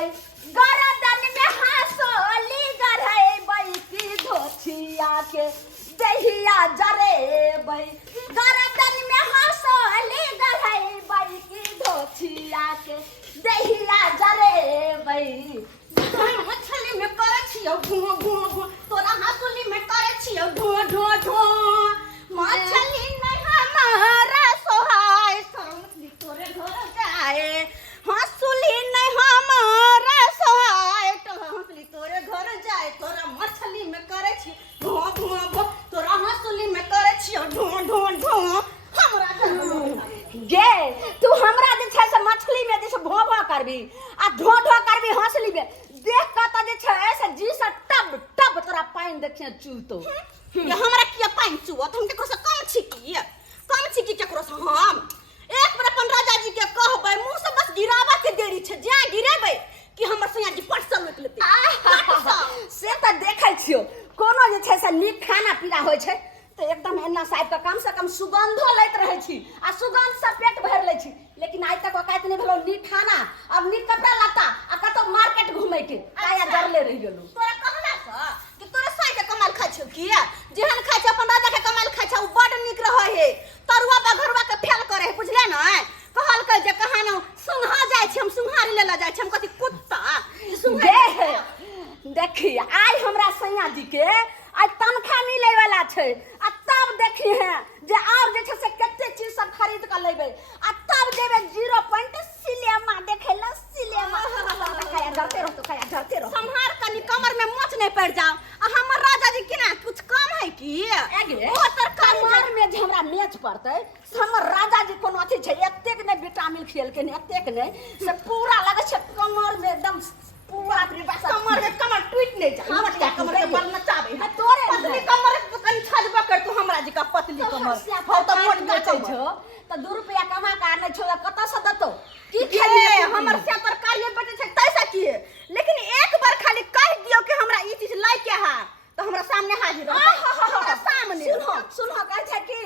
गई गरदन में हंसोली गढ़ेबै की धोथिया के दहिया जरेबै गरदन में हंसोली गढ़ेबै की धोथिया के दहिया जरेबै मछली में करे छियो ढो ढो ढो तोरा हंसुली में करे छियो ढो ढो ढो मछली नहीं हमारा सोहाय मछली तोरे घर जाए हंसुली नहीं हमारा सोहाय तो हंसुली तोरे घर जाए तोरा मछली में करे छी ढो ढो ढो तोरा हंसुली में करे छियो ढो ढो ढो हमरा गे तू हमरा जे छै से मछली में जे छै भो भो करबी आ ढो ढो करबी हंसली में देख के त जे छै से जी से टब टब तोरा पानी देखिए चूतो ये हमरा किया पानी चुवत हम केकरो से कम छिकी केकरो से हम एक बार अपन राजा जी के कहबै मुंह से बस गिरावा के देरी छै जे गिरेबै कि हमर सैया जी पटसल लुक लेतै से त देखै छियो कोनो जे छै से नीक खाना पीना होइ छै तो एकदम एना साहब का कम से कम सुगंधो लैत रहे छी आ सुगंध से पेट भर ले छी लेकिन आज तक ओकायत नहीं भेलो नीक खाना अब नीक कपड़ा लता आ कतो मार्केट घुमै के काया जरले रह गेलो तोरा कहला स कि तोरा साई के कमाल खाइ छौ की जेहन खाइ छ अपन राजा के कमाल खाइ छ उ बड नीक रहै हे तरुआ बघरुआ के फेल करे हे बुझले न कहल के जे कहानो सुंघा जाय छी हम सुंघारी लेला जाय छी हम कथि कुत्ता गे देखी आई हमरा सैया जी के आज तनखा मिले वाला छै आ तब देखी है जे और जे छै से कते चीज सब खरीद के लेबे आ तब देबे 0 सिनेमा देखेला सिनेमा खाया डरते रहो संहार कनी कमर में मोच नहीं पड़ जाओ आ हमर राजा जी के ना कुछ कम है की आगे ओ तरकारी कमर में जे हमरा मेच पड़तै हमर राजा जी कोनो अथी छै एतेक ने विटामिन खेल के ने एतेक ने से पूरा लगे छै कमर में एकदम पूरा कमर टूट नहीं जाए हम क्या कमर के बल नचाबे है तोरे पतली कमर कनी छजबा कर तू हमरा जी का पतली कमर हो तो मोट बेचै छो तो 2 रुपया कमा के आनै छो कत से दतो की खेले हमर से तरकारी बेटे छै तैसा किए लेकिन एक बार खाली कह दियो कि हमरा ई चीज लाई के है तो हमरा सामने हाजिर रह हमरा सामने सुनो कहै छै कि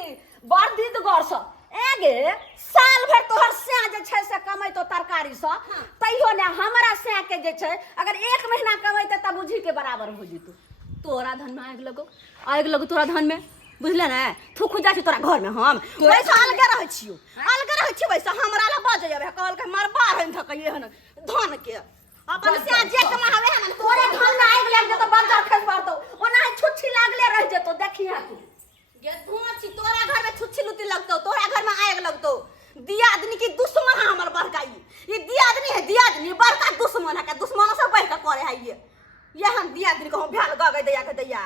बड़ दीद गौर से एगे साल भर तोहर से जे छै से कमैतो तरकारी से तैयो ने हमरा से के जे छै अगर 1 महीना कमैते त बुझी के बराबर हो जितु तोरा धन में आग लगो तोरा धन में बुझले ना थू खुजा छी तोरा घर में हम वैसे अलगे रहै छियो वैसे हमरा ला बाज जाबे कहल के मरबा रहन धकइए हन धन के अपन से जे कमावे हन तोरे धन में आग लग जतो बंजर खस पड़तो ओना छुच्छी लागले रह जतो देखिया तू ये धुआं छी तोरा घर में छुच्छी लुती लगतो तोरा घर में आग लगतो दिया आदमी की दुश्मन है हमर बड़काई ये दिया आदमी है दिया आदमी बड़का दुश्मन है का दुश्मनों से बढ़ के करे है ये हम दिया आदमी को हम भ्याल गगे दैया के दैया